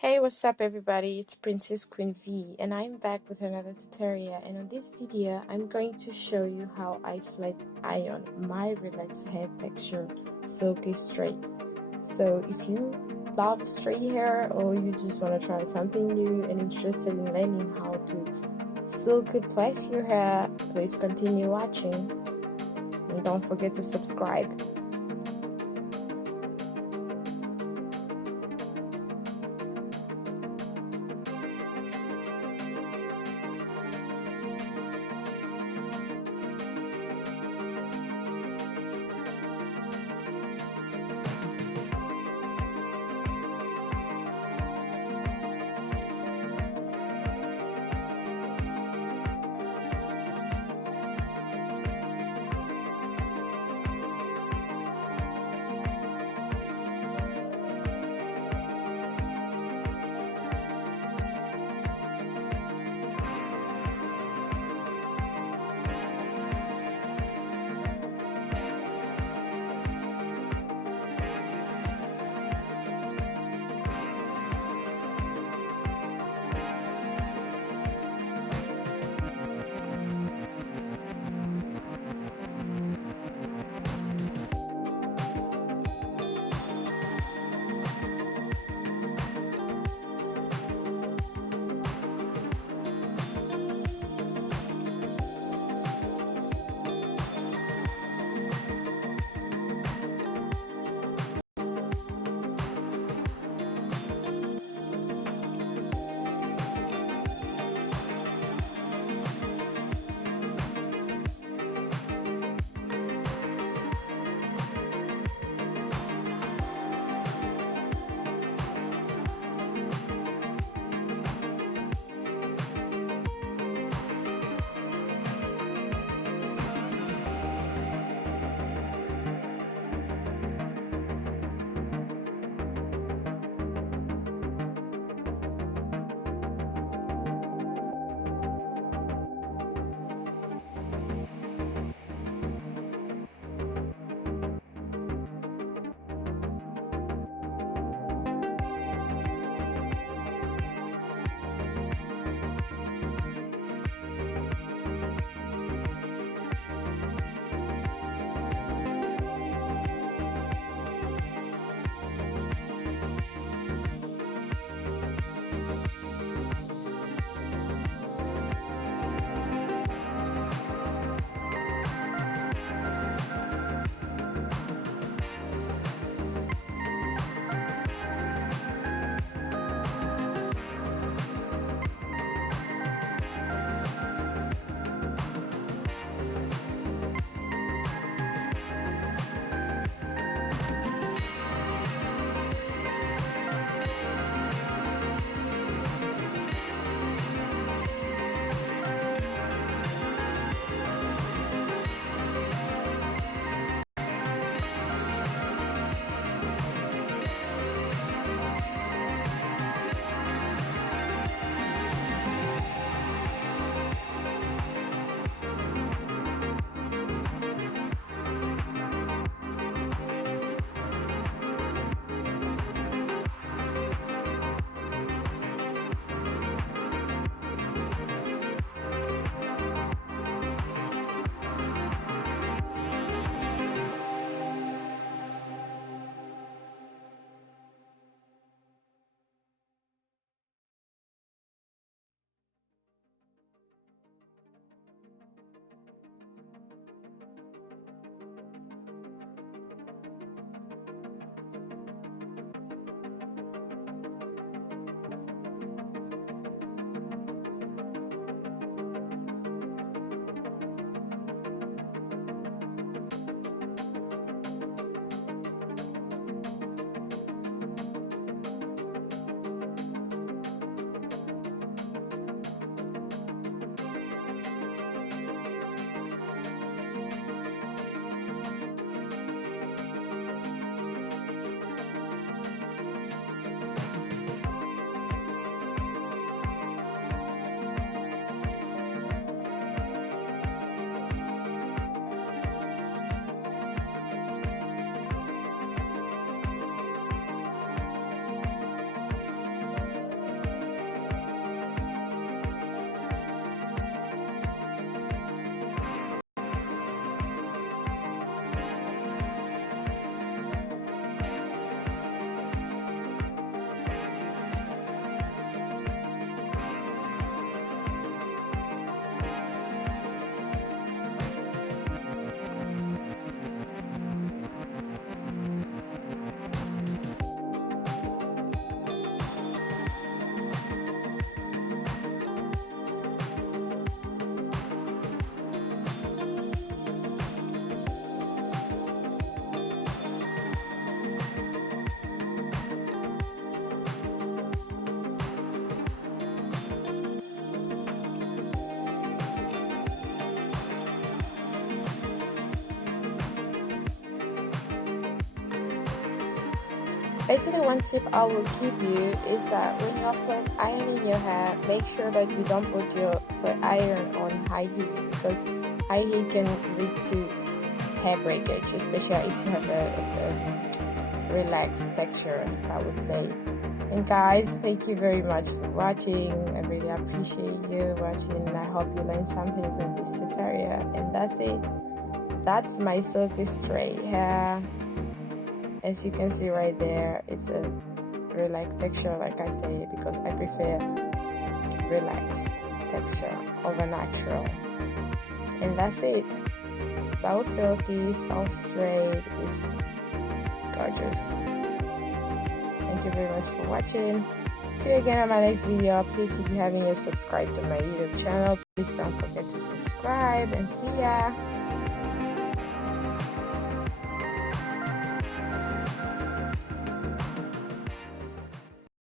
Hey, what's up everybody? It's Princess Queen V and I'm back with another tutorial, and on this video I'm going to show you how I flat iron my relaxed hair texture silky straight. So if you love straight hair or you just want to try something new and interested in learning how to silky place your hair, please continue watching and don't forget to subscribe. Basically, one tip I will give you is that when you're flat ironing your hair, make sure that you don't put your flat iron on high heat, because high heat can lead to hair breakage, especially if you have a relaxed texture, I would say. And guys, thank you very much for watching. I really appreciate you watching, and I hope you learned something from this tutorial. And that's it. That's my silky straight hair. As you can see right there, it's a relaxed texture, like I say, because I prefer relaxed texture over natural. And that's it. So silky, so straight, it's gorgeous. Thank you very much for watching. See you again on my next video. Please, if you haven't yet subscribed to my YouTube channel, please don't forget to subscribe, and see ya.